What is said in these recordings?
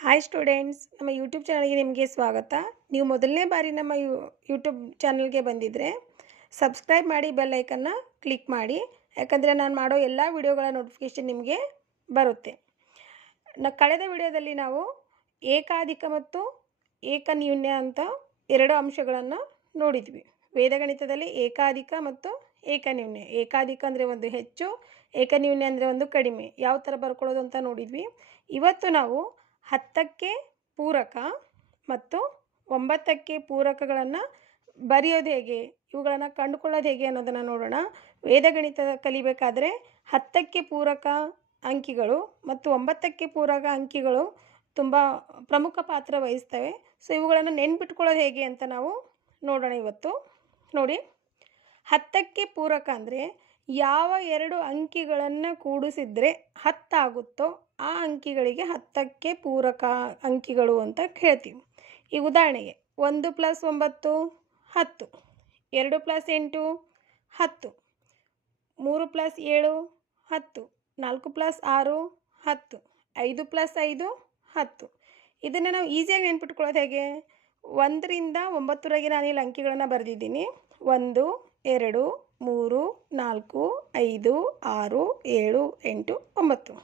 Hi students ನಮ್ಮ YouTube ಚಾನಲ್ಗೆ ನಿಮಗೆ ಸ್ವಾಗತ. ನೀವು ಮೊದಲನೇ ಬಾರಿ ನಮ್ಮ ಯೂ ಯೂಟ್ಯೂಬ್ ಚಾನಲ್ಗೆ ಬಂದಿದ್ದರೆ ಸಬ್ಸ್ಕ್ರೈಬ್ ಮಾಡಿ ಬೆಲ್ಲೈಕನ್ನು ಕ್ಲಿಕ್ ಮಾಡಿ. ಯಾಕಂದರೆ ನಾನು ಮಾಡೋ ಎಲ್ಲ ವಿಡಿಯೋಗಳ ನೋಟಿಫಿಕೇಷನ್ ನಿಮಗೆ ಬರುತ್ತೆ. ನ, ಕಳೆದ ವಿಡಿಯೋದಲ್ಲಿ ನಾವು ಏಕಾಧಿಕ ಮತ್ತು ಏಕನ್ಯೂನ್ಯ ಅಂತ ಎರಡು ಅಂಶಗಳನ್ನು ನೋಡಿದ್ವಿ. ವೇದಗಣಿತದಲ್ಲಿ ಏಕಾಧಿಕ ಮತ್ತು ಏಕನ್ಯೂನ್ಯ. ಏಕಾಧಿಕ ಅಂದರೆ ಒಂದು ಹೆಚ್ಚು, ಏಕನ್ಯೂನ್ಯ ಅಂದರೆ ಒಂದು ಕಡಿಮೆ. ಯಾವ ಥರ ಬರ್ಕೊಳ್ಳೋದು ಅಂತ ನೋಡಿದ್ವಿ. ಇವತ್ತು ನಾವು ಹತ್ತಕ್ಕೆ ಪೂರಕ ಮತ್ತು ಒಂಬತ್ತಕ್ಕೆ ಪೂರಕಗಳನ್ನು ಬರೆಯೋದು ಹೇಗೆ? ಇವುಗಳನ್ನು ಕಂಡುಕೊಳ್ಳೋದು ಹೇಗೆ ಅನ್ನೋದನ್ನು ನೋಡೋಣ. ವೇದಗಣಿತ ಕಲಿಬೇಕಾದ್ರೆ ಹತ್ತಕ್ಕೆ ಪೂರಕ ಅಂಕಿಗಳು ಮತ್ತು ಒಂಬತ್ತಕ್ಕೆ ಪೂರಕ ಅಂಕಿಗಳು ತುಂಬ ಪ್ರಮುಖ ಪಾತ್ರ ವಹಿಸ್ತವೆ. ಸೊ ಇವುಗಳನ್ನು ನೆನ್ಪಿಟ್ಕೊಳ್ಳೋದು ಹೇಗೆ ಅಂತ ನಾವು ನೋಡೋಣ ಇವತ್ತು. ನೋಡಿ, ಹತ್ತಕ್ಕೆ ಪೂರಕ ಅಂದರೆ ಯಾವ ಎರಡು ಅಂಕಿಗಳನ್ನು ಕೂಡಿಸಿದ್ರೆ ಹತ್ತಾಗುತ್ತೋ ಆ ಅಂಕಿಗಳಿಗೆ ಹತ್ತಕ್ಕೆ ಪೂರಕ ಅಂಕಿಗಳು ಅಂತ ಹೇಳ್ತೀವಿ. ಈ ಉದಾಹರಣೆಗೆ ಒಂದು ಪ್ಲಸ್ ಒಂಬತ್ತು ಹತ್ತು, ಎರಡು ಪ್ಲಸ್ ಎಂಟು ಹತ್ತು, ಮೂರು ಪ್ಲಸ್ ಏಳು ಹತ್ತು, ನಾಲ್ಕು ಪ್ಲಸ್ ಆರು ಹತ್ತು, ಐದು ಪ್ಲಸ್ ಐದು ಹತ್ತು. ಇದನ್ನು ನಾವು ಈಸಿಯಾಗಿ ನೆನ್ಪಿಟ್ಕೊಳ್ಳೋದು ಹೇಗೆ? ಒಂದರಿಂದ ಒಂಬತ್ತರವರೆಗೆ ನಾನು ಇಲ್ಲಿ ಅಂಕಿಗಳನ್ನು ಬರೆದಿದ್ದೀನಿ. ಒಂದು ಎರಡು, ಮೂರು, ನಾಲ್ಕು, ಐದು, ಆರು, ಏಳು, ಎಂಟು, ಒಂಬತ್ತು.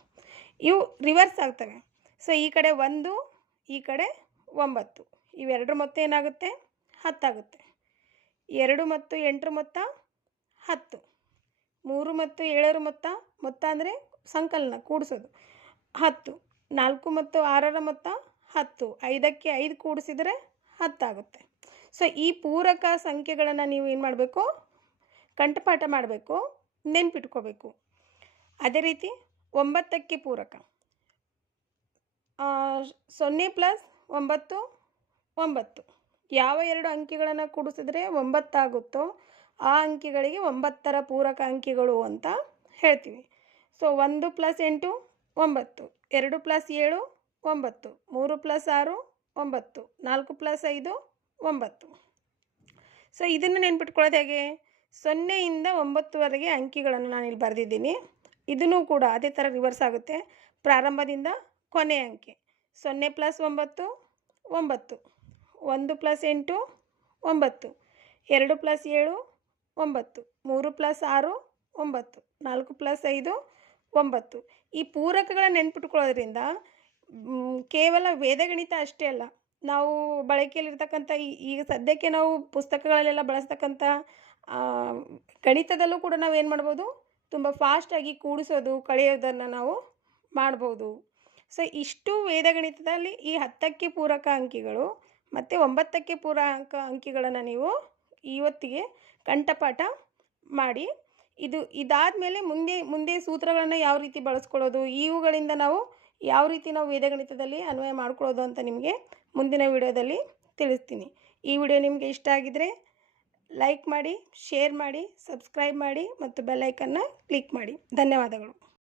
ಇವು ರಿವರ್ಸ್ ಆಗ್ತವೆ. ಸೊ ಈ ಕಡೆ ಒಂದು, ಈ ಕಡೆ ಒಂಬತ್ತು. ಇವೆರಡರ ಮೊತ್ತ ಏನಾಗುತ್ತೆ? ಹತ್ತಾಗುತ್ತೆ. ಎರಡು ಮತ್ತು ಎಂಟರ ಮೊತ್ತ ಹತ್ತು. ಮೂರು ಮತ್ತು ಏಳರ ಮೊತ್ತ ಮೊತ್ತ ಅಂದರೆ ಸಂಕಲನ, ಕೂಡಿಸೋದು. ಹತ್ತು. ನಾಲ್ಕು ಮತ್ತು ಆರರ ಮೊತ್ತ ಹತ್ತು. ಐದಕ್ಕೆ ಐದು ಕೂಡಿಸಿದರೆ ಹತ್ತಾಗುತ್ತೆ. ಸೊ ಈ ಪೂರಕ ಸಂಖ್ಯೆಗಳನ್ನು ನೀವು ಏನು ಮಾಡಬೇಕು ಕಂಠಪಾಠ ಮಾಡಬೇಕು, ನೆನ್ಪಿಟ್ಕೋಬೇಕು. ಅದೇ ರೀತಿ ಒಂಬತ್ತಕ್ಕೆ ಪೂರಕ. ಸೊನ್ನೆ ಪ್ಲಸ್ ಒಂಬತ್ತು ಒಂಬತ್ತು. ಯಾವ ಎರಡು ಅಂಕಿಗಳನ್ನು ಕೂಡಿಸಿದ್ರೆ ಒಂಬತ್ತಾಗುತ್ತೋ ಆ ಅಂಕಿಗಳಿಗೆ ಒಂಬತ್ತರ ಪೂರಕ ಅಂಕಿಗಳು ಅಂತ ಹೇಳ್ತೀವಿ. ಸೊ, ಒಂದು ಪ್ಲಸ್ ಎಂಟು, ಒಂಬತ್ತು. ಎರಡು ಪ್ಲಸ್ ಏಳು, ಒಂಬತ್ತು. ಮೂರು ಪ್ಲಸ್ ಆರು, ಒಂಬತ್ತು. ನಾಲ್ಕು ಪ್ಲಸ್ ಐದು, ಒಂಬತ್ತು. ಸೊ, ಇದನ್ನು ನೆನ್ಪಿಟ್ಕೊಳ್ಳೋದು ಹೇಗೆ? ಸೊನ್ನೆಯಿಂದ ಒಂಬತ್ತುವರೆಗೆ ಅಂಕಿಗಳನ್ನು ನಾನು ಇಲ್ಲಿ ಬರೆದಿದ್ದೀನಿ. ಇದನ್ನು ಕೂಡ ಅದೇ ಥರ ರಿವರ್ಸ್ ಆಗುತ್ತೆ. ಪ್ರಾರಂಭದಿಂದ ಕೊನೆ ಅಂಕೆ. ಸೊನ್ನೆ ಪ್ಲಸ್ ಒಂಬತ್ತು ಒಂಬತ್ತು. ಒಂದು ಪ್ಲಸ್ ಎಂಟು, ಒಂಬತ್ತು. ಎರಡು ಪ್ಲಸ್ ಏಳು, ಒಂಬತ್ತು. ಮೂರು ಪ್ಲಸ್ ಆರು, ಒಂಬತ್ತು. ನಾಲ್ಕು ಪ್ಲಸ್ ಐದು, ಒಂಬತ್ತು. ಈ ಪೂರಕಗಳ ನೆನ್ಪಿಟ್ಕೊಳ್ಳೋದ್ರಿಂದ ಕೇವಲ ವೇದಗಣಿತ ಅಷ್ಟೇ ಅಲ್ಲ, ನಾವು ಬಳಕೆಯಲ್ಲಿರ್ತಕ್ಕಂಥ ಈಗ ಸದ್ಯಕ್ಕೆ ನಾವು ಪುಸ್ತಕಗಳಲ್ಲೆಲ್ಲ ಬಳಸ್ತಕ್ಕಂಥ ಗಣಿತದಲ್ಲೂ ಕೂಡ ನಾವು ಏನು ಮಾಡ್ಬೋದು? ತುಂಬ ಫಾಸ್ಟಾಗಿ ಕೂಡಿಸೋದು, ಕಳೆಯೋದನ್ನು ನಾವು ಮಾಡ್ಬೋದು. ಸೊ ಇಷ್ಟು ವೇದಗಣಿತದಲ್ಲಿ ಈ ಹತ್ತಕ್ಕೆ ಪೂರಕ ಅಂಕಿಗಳು ಮತ್ತು ಒಂಬತ್ತಕ್ಕೆ ಪೂರಕ ಅಂಕಿಗಳನ್ನು ನೀವು ಇವತ್ತಿಗೆ ಕಂಠಪಾಠ ಮಾಡಿ, ಇದು ಇದಾದ ಮೇಲೆ ಮುಂದೆ ಮುಂದೆ ಸೂತ್ರಗಳನ್ನು ಯಾವ ರೀತಿ ಬಳಸ್ಕೊಳ್ಳೋದು, ಇವುಗಳಿಂದ ನಾವು ಯಾವ ರೀತಿ ನಾವು ವೇದಗಣಿತದಲ್ಲಿ ಅನ್ವಯ ಮಾಡ್ಕೊಳ್ಳೋದು ಅಂತ ನಿಮಗೆ ಮುಂದಿನ ವಿಡಿಯೋದಲ್ಲಿ ತಿಳಿಸ್ತೀನಿ. ಈ ವಿಡಿಯೋ ನಿಮಗೆ ಇಷ್ಟ ಆಗಿದರೆ ಲೈಕ್ ಮಾಡಿ ಶೇರ್ ಮಾಡಿ ಸಬ್ಸ್ಕ್ರೈಬ್ ಮಾಡಿ ಮತ್ತು ಬೆಲ್ಲೈಕನ್ನ ಕ್ಲಿಕ್ ಮಾಡಿ. ಧನ್ಯವಾದಗಳು.